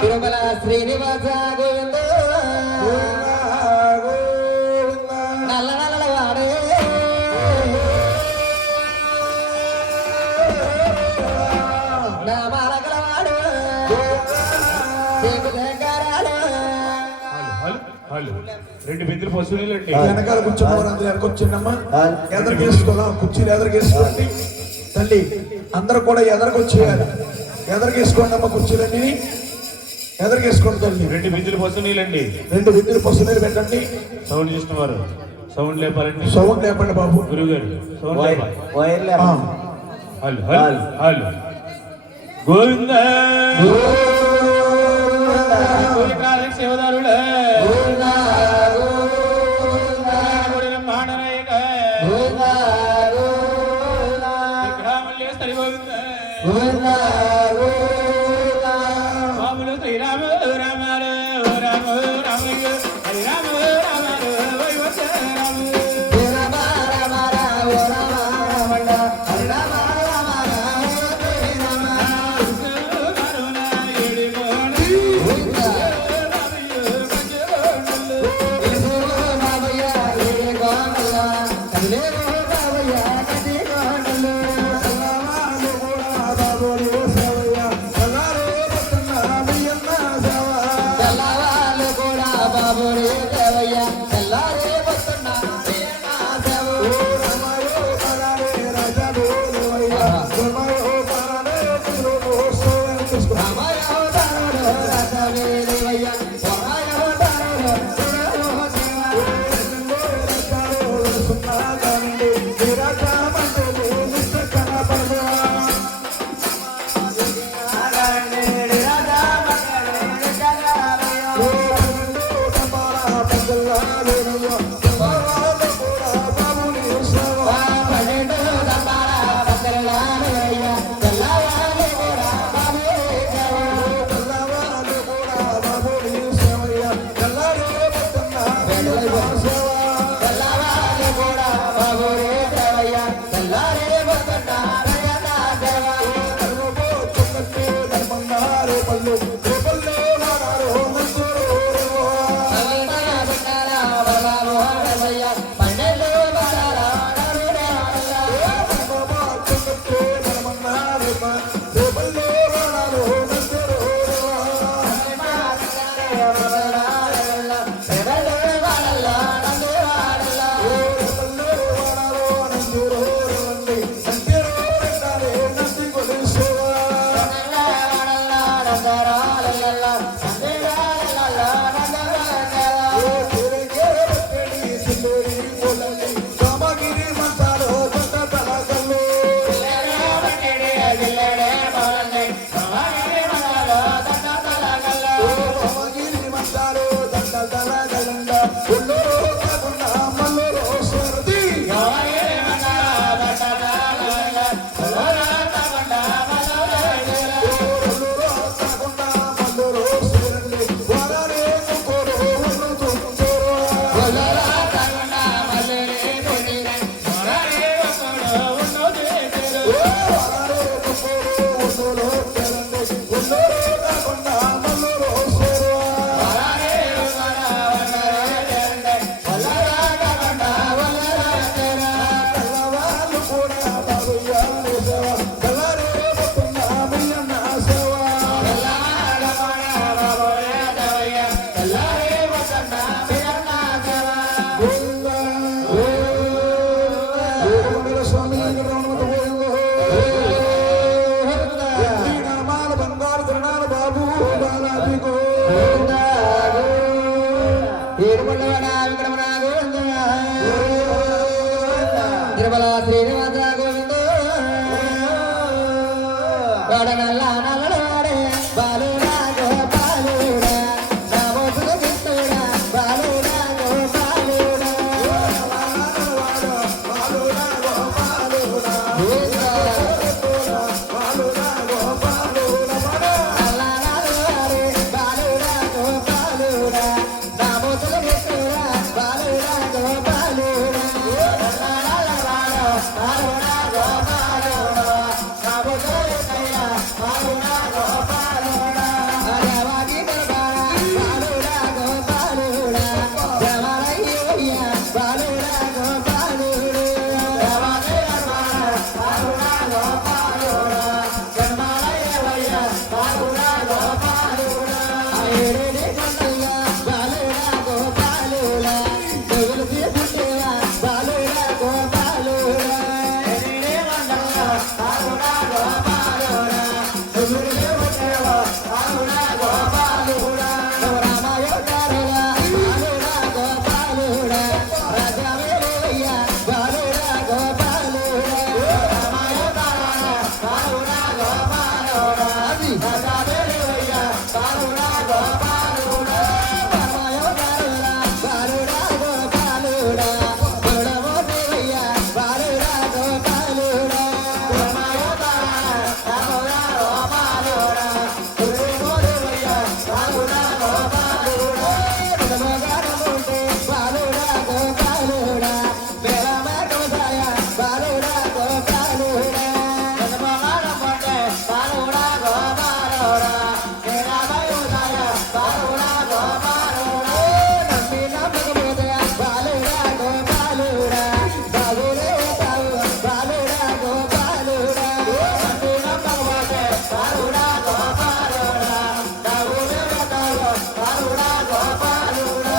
తిరుమల శ్రీనివాస గోవింద నల్ల నల్ల వాడే నామాలగలవాడు రెండు బిందులు పశువులండి వెనకాల కూర్చున్నవారు అందరూ ఎదరకొచ్చిండమ్మా ఎదరికేసుకోవాలా కుర్చీలు ఎదరికేసుకోండి తల్లి అందరూ కూడా ఎదరకొచ్చేయాలి ఎదరికేసుకోండి అమ్మ కుర్చీలన్నీ ఎదరికేసుకోండి తల్లి రెండు బిందులు పశువులండి రెండు బిందులు పశువులు పెట్టండి సౌండ్ చేస్తున్నారు సౌండ్ లేపాలండి సౌండ్ లేపండి బాబు గురువు గారు సౌండ్ లేపాలి హలో హలో హలో గోవింద శివదారుడు బాబులు శ్రీరామ రామ రామ రామ హరి రామ రామ తిరుమల శ్రీనివాస గోవింద వాడనల్ల నల్లవాడే బాలుడా గోపాలుడా నామోసులు గిట్టుడా బాలుడా గోపాలుడా బాలుడా గోపాలుడా నామోసులు గిట్టుడా బాలుడా గోపాలుడా పరమాయో బాలుడా బాలుడా గోపాలుడా గుణమో దేవయ్య బాలుడా గోపాలుడా పరమాయో బాలుడా గోపాలుడా గుణమో దేవయ్య బాలుడా గోపాలుడా గుణమోగానముంటే బాలుడా గోపాలుడా బెలమ కవసాయ బాలుడా గోపాలుడా గుణమోగానముంటే బాలుడా గోపాలుడా బెలమయుదాయ బాలుడా గోపాలుడా నమ్మి నమ్మకపోతే బాలుడా గోపాలుడా బాలుడే తావు బాలుడా గోపాలుడా నమ్మి నమ్మకపోతే బాలుడా గోపాలుడా బాలుడే తావు బాలుడా గోపాలుడా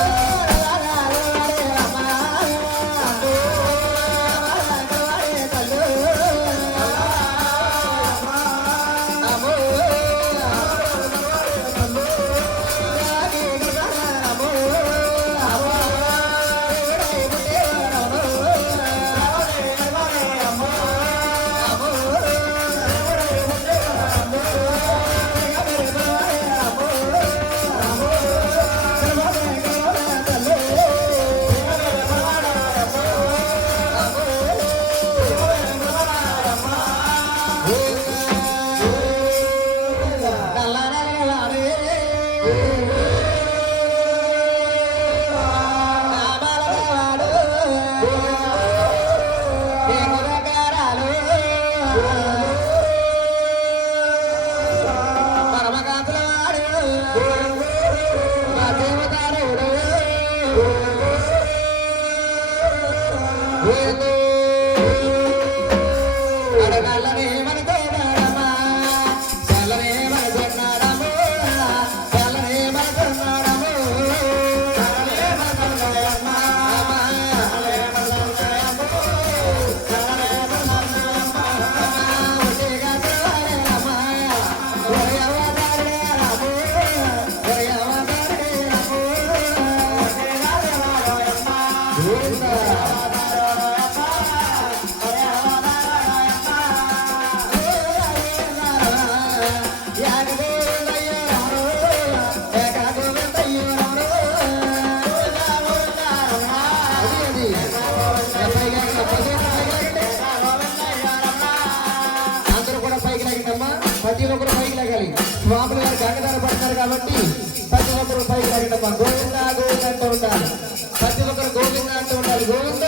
అడగాలని మనతో మేడమా చల్లనే మనకున్నాడము చల్లనే మనకున్నాడము చల్లనే మనకున్నాడమ్మా చల్లనే మనకున్నాడము చల్లనే మనకున్నాడమ్మా ఒడిగా తోడేరమ్మా ఒడియవ తోడేరము ఒడియవ తోడేరము ఒడిగా తోడేరమ్మా అందరూ కూడా పైకి లాగండమ్మా ప్రతి ఒక్కరు పైకి లాగాలి స్వాములు గారు గంగధార పడతారు కాబట్టి ప్రతి ఒక్కరు పైకి లాగండమ్మా గోవింద గోవింద అంటూ ఉండాలి ప్రతి ఒక్కరు గోవింద అంటూ ఉండాలి గోవింద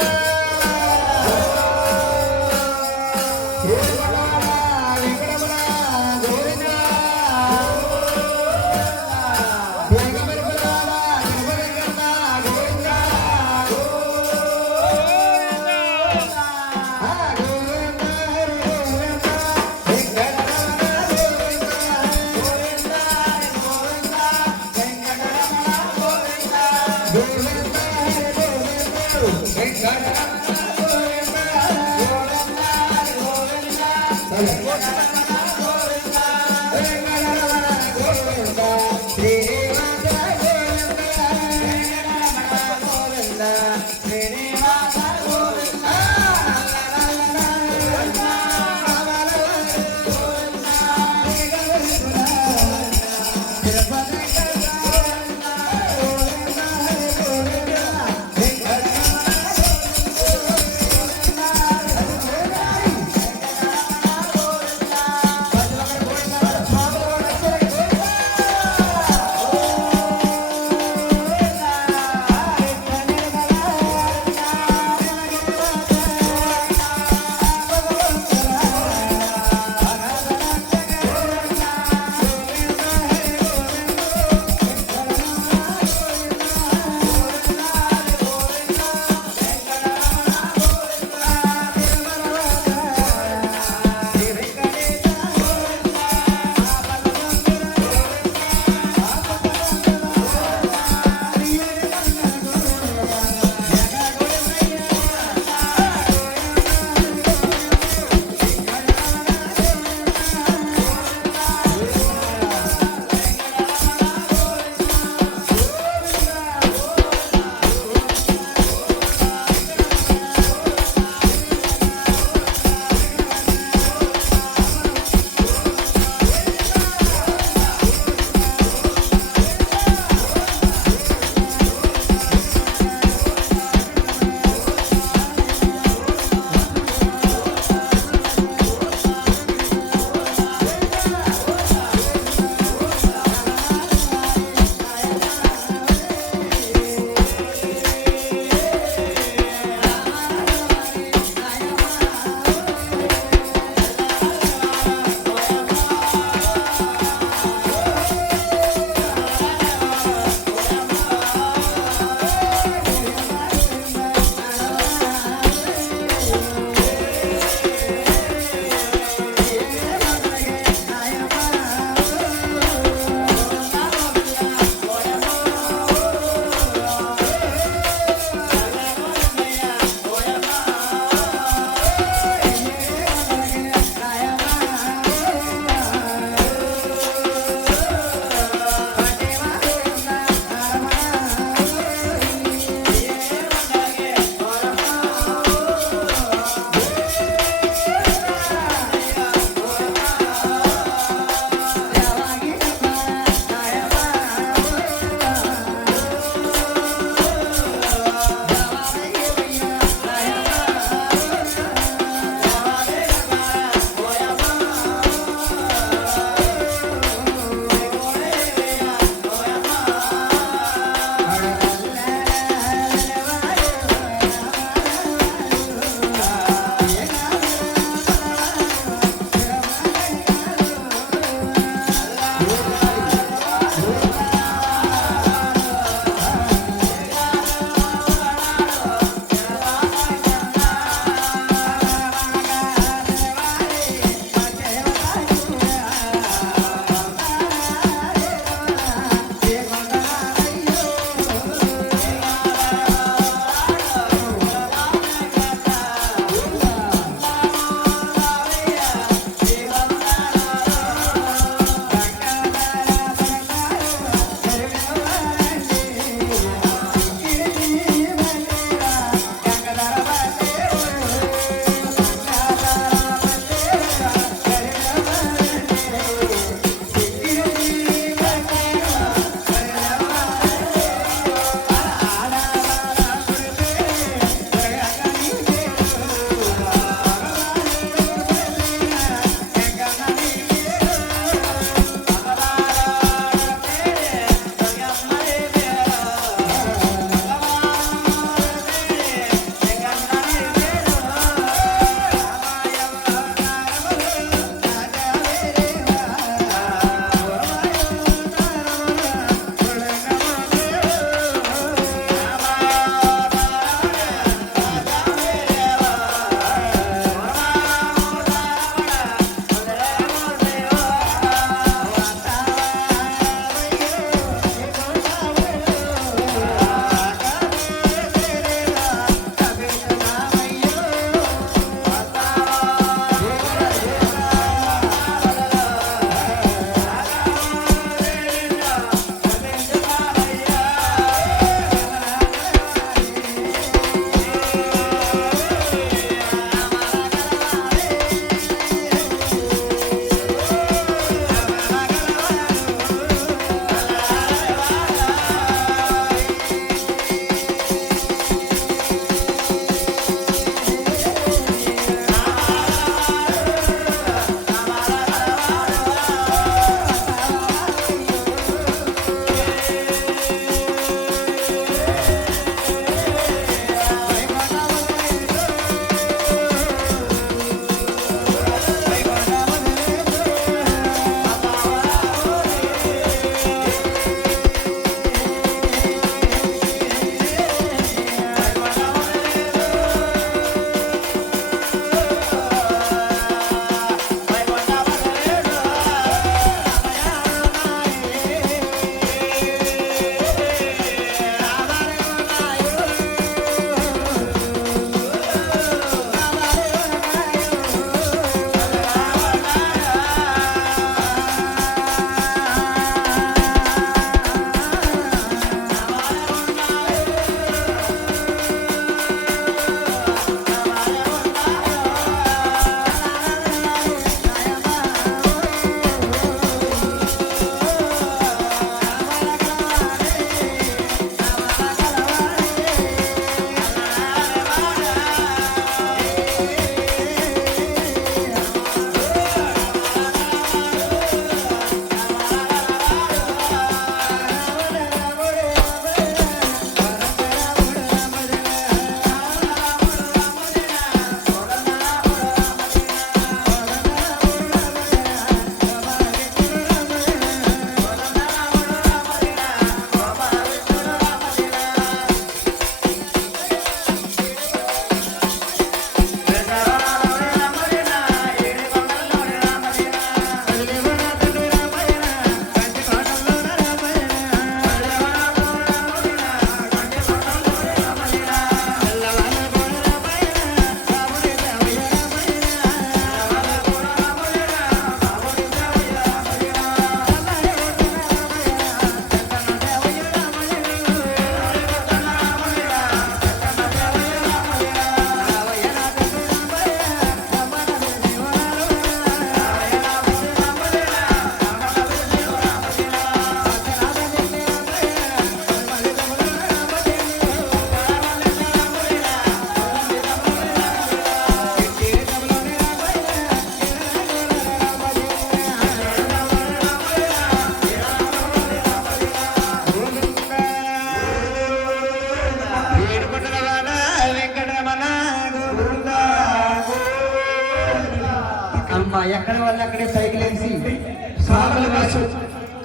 ఎక్కడ వాళ్ళు అక్కడే సైకిల్ వేసి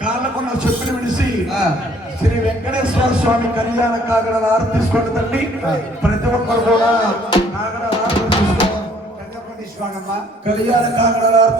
కాళ్ళకున్న చెప్పులు విడిసి ఆ. శ్రీ వెంకటేశ్వర స్వామి కళ్యాణ కాగడ ఆరు తీసుకోండి తల్లి. ప్రతి ఒక్కరు కూడా కాగడ ఆరు తీసుకోవాలి. కళ్యాణ కాగడ ఆరు